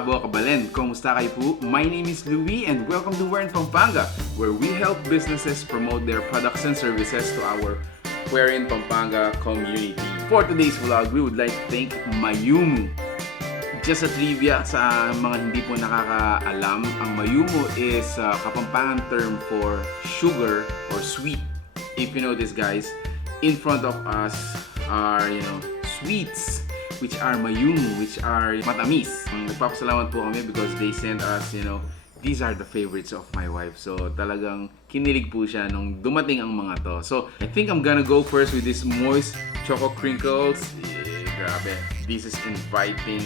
Kabo Kabalen. Kumusta kayo po? My name is Louie and welcome to We're in Pampanga, where we help businesses promote their products and services to our We're in Pampanga community. For today's vlog, we would like to thank Mayumu. Just a trivia sa mga hindi po nakakaalam, ang Mayumu is a Kapampangan term for sugar or sweet. If you know this, guys, in front of us are, sweets, which are Mayumu, which are matamis. Nagpapasalamat po kami because they sent us, these are the favorites of my wife. So talagang kinilig po siya nung dumating ang mga to. So I think I'm gonna go first with this moist Choco Crinkles. Grabe. This is inviting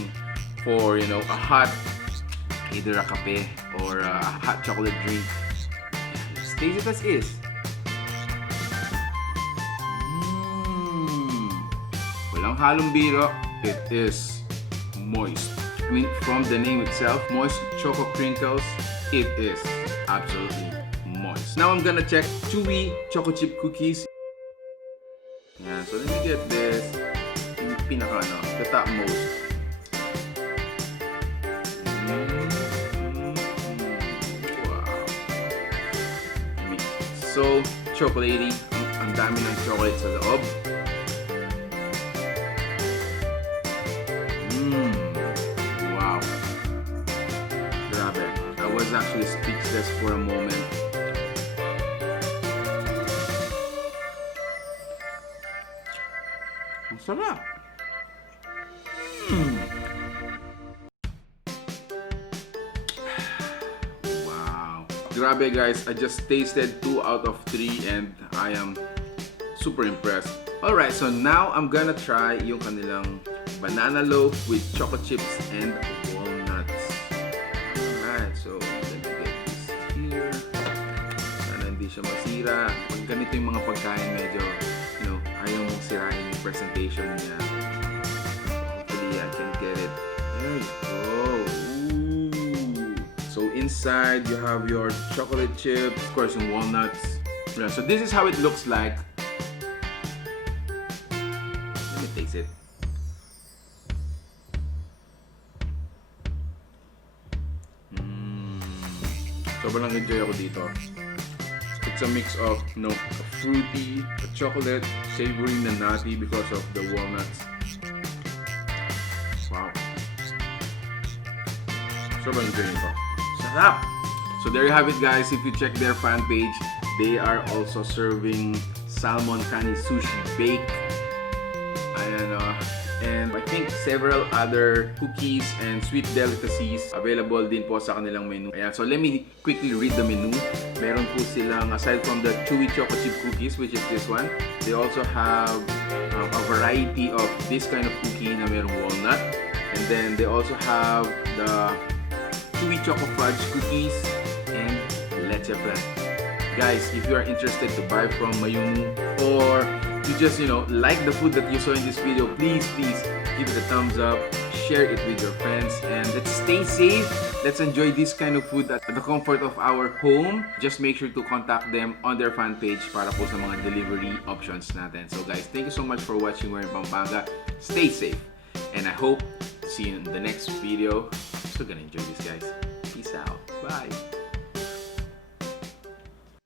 for, a hot, either a kape or a hot chocolate drink. Just taste it as is. Walang halong biro. It is moist. I mean, from the name itself, moist Choco Crinkles, it is absolutely moist. Now I'm gonna check Chewy choco chip cookies. Yeah, so let me get this. Yung pinaka the top most. Wow. I mean, so chocolatey. Ang dami ng chocolate sa loob. Wow. Grabe. I was actually speechless for a moment. Ang sarap. Wow. Grabe, guys. I just tasted 2 out of 3 and I am super impressed. Alright, so now I'm gonna try yung kanilang banana loaf with choco chips and walnuts. Alright, so let me get this here. Sana hindi siya masira. Pag ganito yung mga pagkain, medyo, ayaw mong sirain yung presentation niya. Hopefully, I can get it. There you go. Ooh. So inside, you have your chocolate chips, of course, yung walnuts. Yeah, so this is how it looks like. Let me taste it. Sobrang enjoy ako dito. It's a mix of, a fruity, a chocolate, savory na nutty because of the walnuts. Wow. Sobrang enjoy ko. Sarap! So there you have it, guys. If you check their fan page, they are also serving salmon kani sushi bake. Ayan, and I think several other cookies and sweet delicacies available din po sa kanilang menu. Ayan, so let me quickly read the menu. Meron po silang, aside from the Chewy choco chip cookies, which is this one, they also have a variety of this kind of cookie na merong walnut. And then they also have the Chewy choco fudge cookies and leche flan. Guys, if you are interested to buy from Mayumu or you just, like the food that you saw in this video, please give it a thumbs up, share it with your friends, and let's stay safe. Let's enjoy this kind of food at the comfort of our home. Just make sure to contact them on their fan page para po sa mga delivery options natin. So guys, thank you so much for watching We're in Pampanga. Stay safe, and I hope to see you in the next video. So gonna enjoy this, guys. Peace out. Bye.